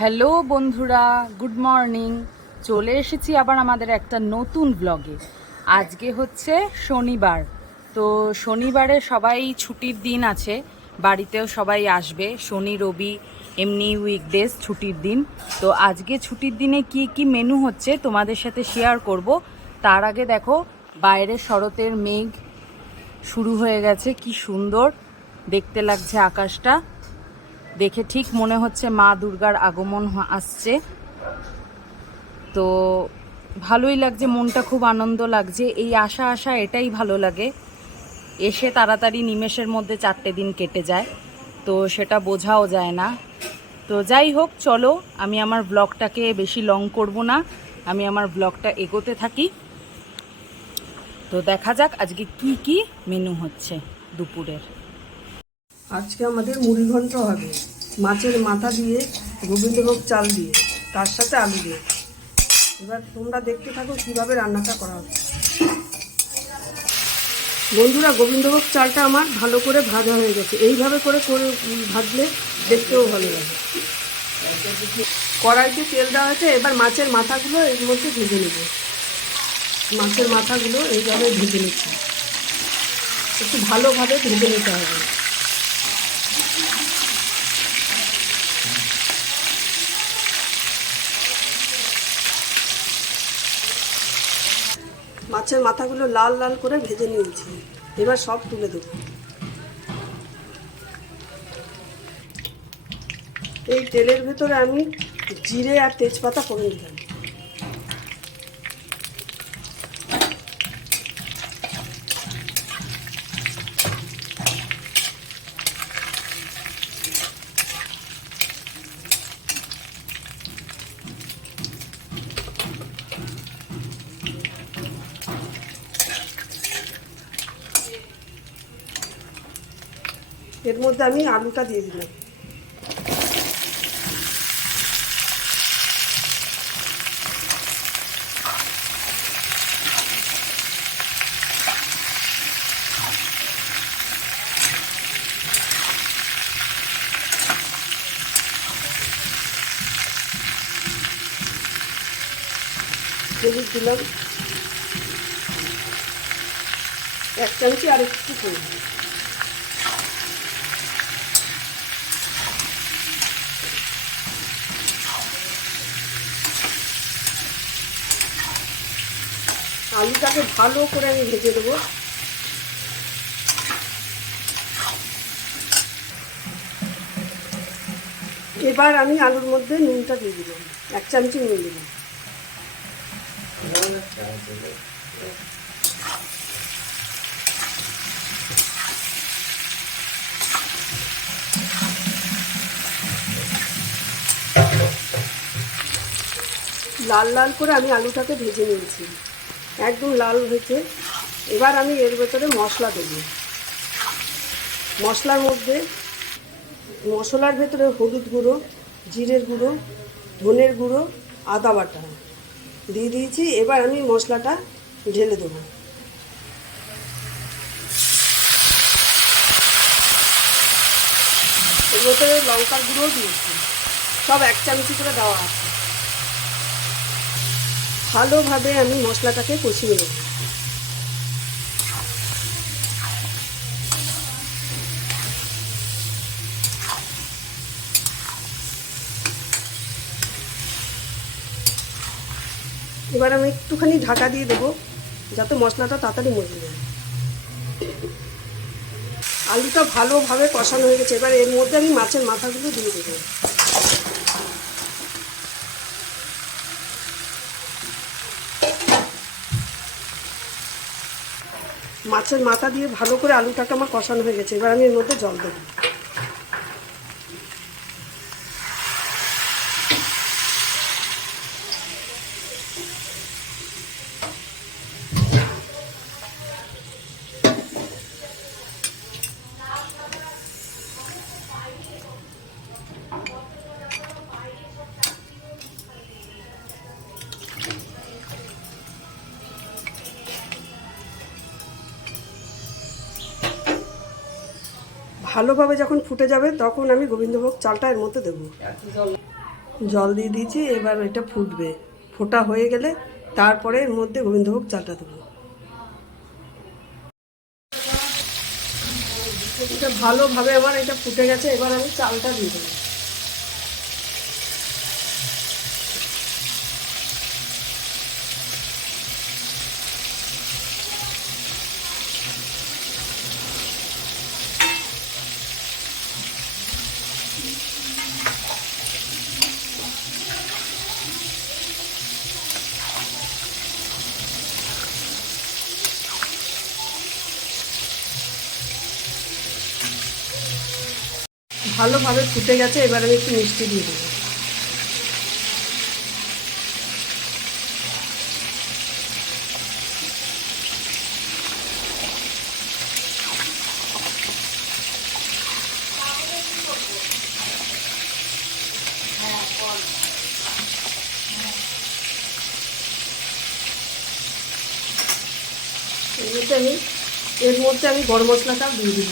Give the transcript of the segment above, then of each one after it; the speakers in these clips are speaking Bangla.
হ্যালো বন্ধুরা, গুড মর্নিং। চলে এসেছি আবার আমাদের একটা নতুন ব্লগে। আজকে হচ্ছে শনিবার, তো শনিবারে সবাই ছুটির দিন আছে, বাড়িতেও সবাই আসবে। শনি রবি এমনি উইকডেজ ছুটির দিন। তো আজকে ছুটির দিনে কি কি মেনু হচ্ছে তোমাদের সাথে শেয়ার করব। তার আগে দেখো বাইরে শরতের মেঘ শুরু হয়ে গেছে, কি সুন্দর দেখতে লাগছে আকাশটা। দেখে ঠিক মনে হচ্ছে মা দুর্গার আগমন আসছে। তো ভালোই লাগছে, মনটা খুব আনন্দ লাগছে। এই আশা আশা এটাই ভালো লাগে, এসে তাড়াতাড়ি নিমেষের মধ্যে 4টে দিন কেটে যায়, তো সেটা বোঝাও যায় না। তো যাই হোক, চলো আমি আমার ব্লগটাকে বেশি লং করব না, আমি আমার ব্লগটা এগোতে থাকি। তো দেখা যাক আজকে কি কি মেনু হচ্ছে দুপুরের। আজকে আমাদের মুড়ি ঘন্ট হবে, মাছের মাথা দিয়ে, গোবিন্দভোগ চাল দিয়ে, তার সাথে আলু দিয়ে। এবার তোমরা দেখতে থাকো কিভাবে রান্নাটা করা হবে। বন্ধুরা, গোবিন্দভোগ চালটা আমার ভালো করে ভাজা হয়ে গেছে। এইভাবে করে করে ভাজলে দেখতেও ভালো লাগে। কড়াইতে তেল দেওয়া হয়েছে, এবার মাছের মাথাগুলো এর মধ্যে ভেজে নেব। মাছের মাথাগুলো এইভাবে ভেজে নিচ্ছি, একটু ভালোভাবে ভেজে নিতে হবে। মাছের মাথাগুলো লাল লাল করে ভেজে নিয়েছি, এবার সব তুলে দেবো। এই তেলের ভেতরে আমি জিরে আর তেজপাতা ফোড়ন দিলাম। এর মধ্যে আমি আলুটা দিয়ে দিলাম। হলুদ দিলাম 1 চামচি, আর একটু করে আলুটাকে ভালো করে আমি ভেজে দেবো। এবার আমি আলুর মধ্যে নুনটা দিয়ে দিলাম, 1 চামচি নুন দিলাম। লাল লাল করে আমি আলুটাকে ভেজে নিয়েছি, একদম লাল হয়েছে। এবার আমি এর ভেতরে মশলা দেব। মশলার ভেতরে হলুদ গুঁড়ো, জিরের গুঁড়ো, ধনের গুঁড়ো, আদা বাটা দিয়ে দিয়েছি। এবার আমি মশলাটা ঢেলে দেবো। এর ভেতরে লঙ্কার গুঁড়োও দিয়েছি, সব 1 চামচি করে দেওয়া আছে। ভালোভাবে আমি মশলাটাকে কষিয়ে নেব। এবার আমি একটুখানি ঢাকা দিয়ে দেবো, যাতে মশলাটা তাড়াতাড়ি মজে যায়। আলুটা ভালোভাবে কষানো হয়ে গেছে, এবার এর মধ্যে আমি মাছের মাথাগুলো দিয়ে দেবো। মাছের মাথা দিয়ে ভালো করে আলুটাকে আমার কষানো হয়ে গেছে, এবার আমি এর মধ্যে জল দেবো। ভালোভাবে যখন ফুটে যাবে তখন আমি গোবিন্দভোগ চালটা এর মধ্যে দেবো। জল দিয়ে দিয়েছি, এবার এটা ফুটবে। ফোটা হয়ে গেলে তারপরে এর মধ্যে গোবিন্দভোগ চালটা দেবো। এটা ভালোভাবে আমার এটা ফুটে গেছে, এবার আমি চালটা দিয়ে দেবো। ভালোভাবে ফুটে গেছে, এবার আমি একটু মিষ্টি দিয়ে দেবো। এর মধ্যে আমি গরম মশলাটাও দিয়ে দিব।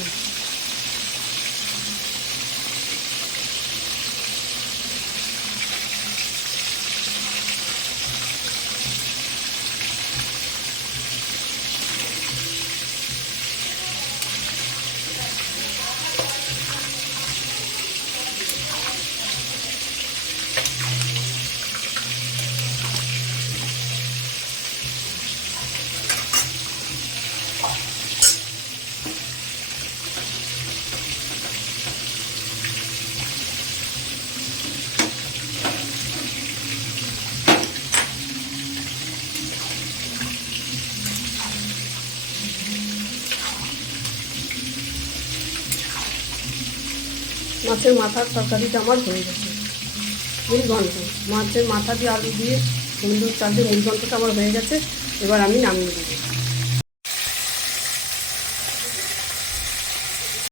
মাছের মাথার তরকারিটা আমার হয়ে গেছে। মুড়িঘণ্ট, মাছের মাথা দিয়ে আলু দিয়ে গোবিন্দভোগ চাল দিয়ে মুড়িঘণ্টটা আমার হয়ে গেছে। এবার আমি নামিয়ে দেবো।